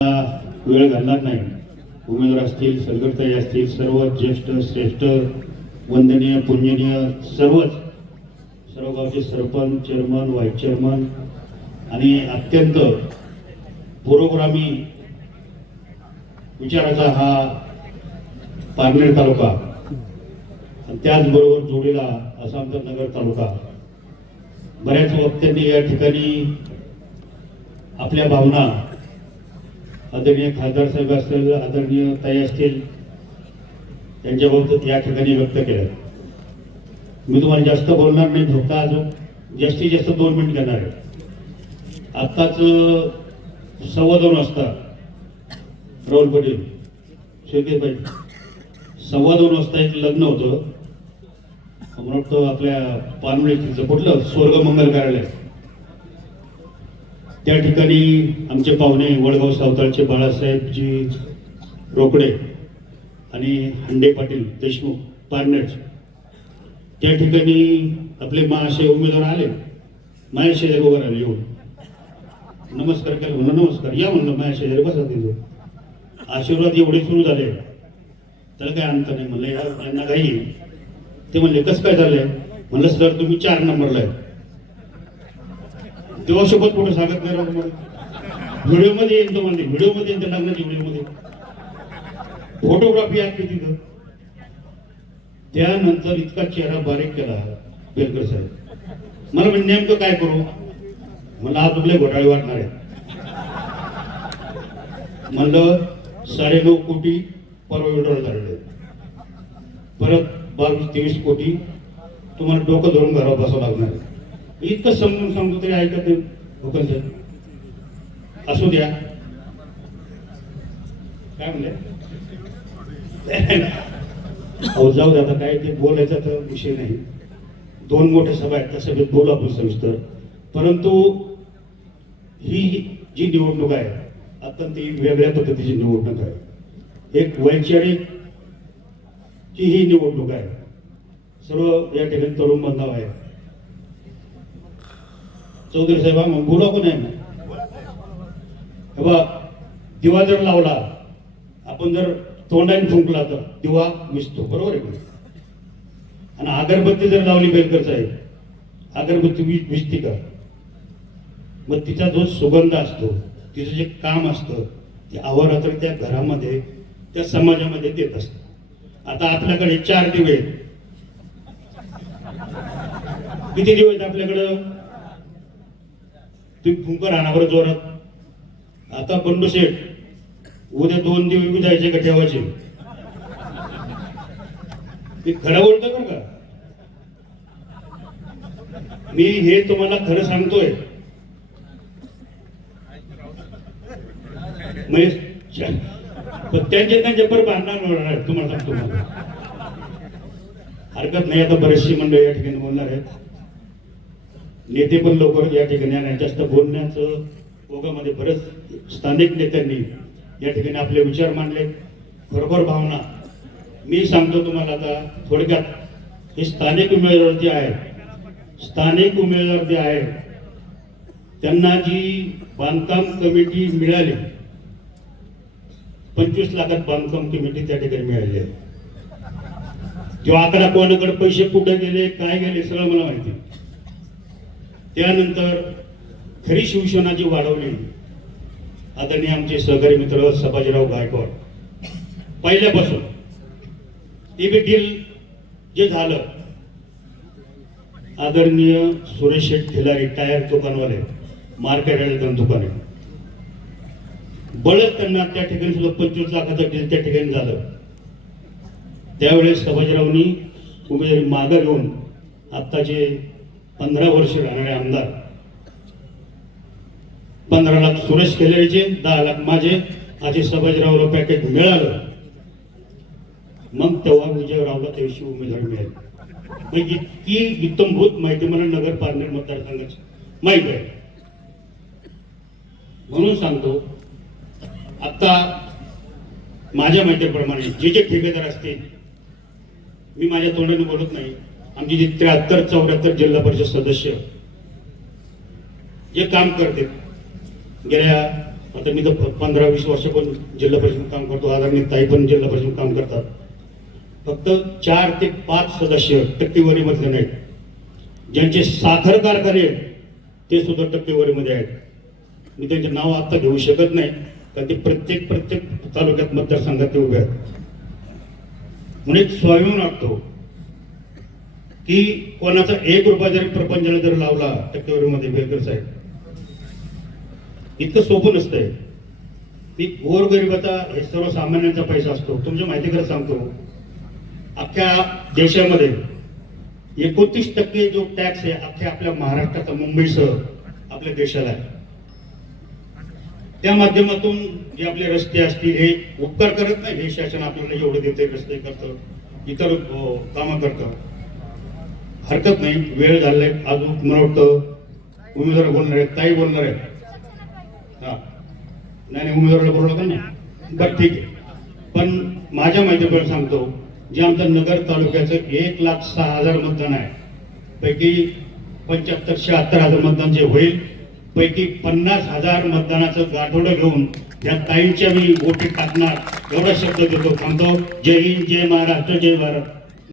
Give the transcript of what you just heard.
वेळ घालणार नाही. उमेदवार असतील, सलगरताई असतील, सर्व ज्येष्ठ श्रेष्ठ वंदनीय पूजनीय सर्व गावचे सरपंच, चेअरमन, व्हाईस चेअरमन आणि अत्यंत पुरोगामी विचाराचा हा पारनेर तालुका, त्याचबरोबर जोडीला असा आमचा नगर तालुका. बऱ्याच वक्त्यांनी या ठिकाणी आपल्या भावना आदरणीय खासदार साहेब असतील, आदरणीय ताई असतील, त्यांच्या बाबतीत या ठिकाणी व्यक्त केलं. मी तुम्हाला जास्त बोलणार नाही, फक्त अजून जास्तीत जास्त 2 मिनिट घेणार आहे. आत्ताच 2:15 वाजता राहुल पटेल शेळकेबाई 2:15 वाजता एक लग्न होतं. मला वाटतं आपल्या पानवळीचं कुठलं स्वर्गमंगल कार्यालय, त्या ठिकाणी आमचे पाहुणे वडगाव सावताळचे बाळासाहेबजी रोकडे आणि हंडे पाटील देशमुख पारनेर, त्या ठिकाणी आपले महाशय उमेदवार आले. माझ्या शेजारी उभं राहिले, येऊन नमस्कार केला. म्हणलं नमस्कार, या म्हणलं माझ्या शेजारी बसा. तिथे आशीर्वाद एवढे सुरू झाले, त्याला काय अंत नाही. म्हणलं यांना काही. ते म्हणले कसं काय झालंय? म्हणलं सर तुम्ही 4 नंबरला आहे. तेव्हा सोबत कुठं सांगत नाही राहू. व्हिडिओमध्ये येईल तो म्हणते, व्हिडिओमध्ये येईल, त्या लग्नाच्या व्हिडिओमध्ये फोटोग्राफी आहे तिथं. त्यानंतर इतका चेहरा बारीक केला बेलकर साहेब. मला म्हणजे नेमकं काय करू? मला आज तुमले घोटाळे वाटणार आहे. म्हणलं 9.5 कोटी परवा विड्रॉल झालेले, परत 22-23 कोटी तुम्हाला डोकं धरून घरावर बसावं लागणार आहे. इतकं समजून सांगतो तरी ऐकत नाही. भूकन साहेब असू द्या, काय म्हणले अहो जाऊ द्या, आता काय ते बोलायचा तर विषय नाही. 2 मोठ्या सभा आहेत, त्या सभेत बोलू आपण सविस्तर. परंतु ही जी निवडणूक आहे अत्यंत वेगळ्या पद्धतीची निवडणूक आहे. एक वैचारिक ची ही निवडणूक आहे. सर्व या ठिकाणी तरुण बांधव आहे. चौधरी साहेब मग बोला कोण आहे? बा दिवा जर लावला, आपण जर तोंडाने फुंकला तर दिवा विसतो, बरोबर आहे? आणि अगरबत्ती जर लावली बेलकर साहेब, अगरबत्ती विसती का? मग तिचा जो सुगंध असतो, तिचं जे काम असतं ते अहोरात्र त्या घरामध्ये त्या समाजामध्ये देत असतं. आता आपल्याकडे 4 दिवे आहेत. किती दिवे आहेत आपल्याकडं? तुम्ही फुंकर आणा बरं जोरात. आता बंडू शेठ उद्या 2 दिवे विजायचे का ठेवायचे? मी खरं बोलतो बरं का, मी हे तुम्हाला खरं सांगतोय. त्यांच्या पर भांडणार होणार तुम्हाला सांगतो. हरकत नाही. आता बरेचशी मंडळी या ठिकाणी बोलणार आहेत. नेते पण लवकर या ठिकाणी आणि जास्त बोलण्याचं ओघामध्ये बरेच स्थानिक नेत्यांनी या ठिकाणी आपले विचार मांडले. खरोखर भावना मी सांगतो तुम्हाला. आता थोडक्यात हे स्थानिक उमेदवार जे आहेत, स्थानिक उमेदवार जे आहेत, त्यांना जी बांधकाम कमिटी मिळाली, 25 लाखात बांधकाम कमिटी त्या ठिकाणी मिळाली आहे. तो आकडा कोणाकडे पैसे कुठे गेले, काय गेले, सगळं मला माहिती. त्यानंतर खरी शिवसेना जी वाढवली, आदरणीय आमचे सहकारी मित्र सभाजीराव गायकवाड, पहिल्यापासून ते बी डील जे झालं, आदरणीय सुरेश शेठ खिलारी टायर दुकानवाले, मार्केट दुकान आहे, बळच त्यांना त्या ठिकाणी सुद्धा 25 लाखाचं डील त्या ठिकाणी झालं. त्यावेळेस सभाजीरावनी उमेदवारी मागं घेऊन आत्ताचे 15 वर्ष राहणारे आमदार, 15 लाख सुरेश खिलारीचे, 10 लाख माझे, असे सभाजीरावला पॅकेज मिळालं. मग तेव्हा विजयरावला त्याविषयी उमेदवारी मिळाली. म्हणजे इतकी इत्तमभूत माहिती मला नगर पारनेर मतदारसंघाची माहित आहे. म्हणून सांगतो, आता माझ्या माहितीप्रमाणे जे जे ठेकेदार असतील, मी माझ्या तोंडाने बोलत नाही, आमची जी 73-74 जिल्हा परिषद सदस्य जे काम करते, गेल्या आता मी तर 15-20 वर्ष पण जिल्हा परिषद काम करतो, आदरणीय ताई पण जिल्हा परिषद काम करतात. फक्त 4 ते 5 सदस्य टक्केवारीमधले नाहीत. ज्यांचे साखर कारखाने आहेत ते सुद्धा टक्केवारीमध्ये आहेत. मी त्यांचे नाव आता घेऊ शकत नाही, कारण ते प्रत्येक तालुक्यात मतदारसंघात ते उभे आहेत. म्हणून एक स्वाभिमान वाटतो की कोणाचा 1 रुपया जरी प्रपंचाला जर लावला टक्केवारीमध्ये बेलकर साहेब, इतकं सोपं नसतंय. ती गोरगरिबाचा हे सर्वसामान्यांचा पैसा असतो. तुमच्या माहितीकडे सांगतो, अख्ख्या देशामध्ये 29% जो टॅक्स आहे अख्ख्या आपल्या महाराष्ट्राचा, मुंबईसह आपल्या देशाला आहे. त्या माध्यमातून जे आपले रस्ते असतील हे उपकार करत नाही, हे शासन आपल्याला एवढं देते, रस्ते करतं, इतर कामं करतं, हरकत नाही. वेळ झालाय, अजून मला वाटतं उमेदवार बोलणार आहेत, ताई बोलणार आहेत. हा नाही उमेदवाराला बोलला का नाही, बरं ठीक आहे. पण माझ्या माहितीप्रमाणे सांगतो, जे आमचं नगर तालुक्याचं 1,06,000 मतदान आहे, पैकी 75-76,000 मतदान जे होईल, पैकी 50,000 मतदानाचं गाठोडं घेऊन या ताईंच्या मी वोटी टाकणार, एवढा शब्द देतो. थांबतो. जय हिंद, जय महाराष्ट्र, जय भारत.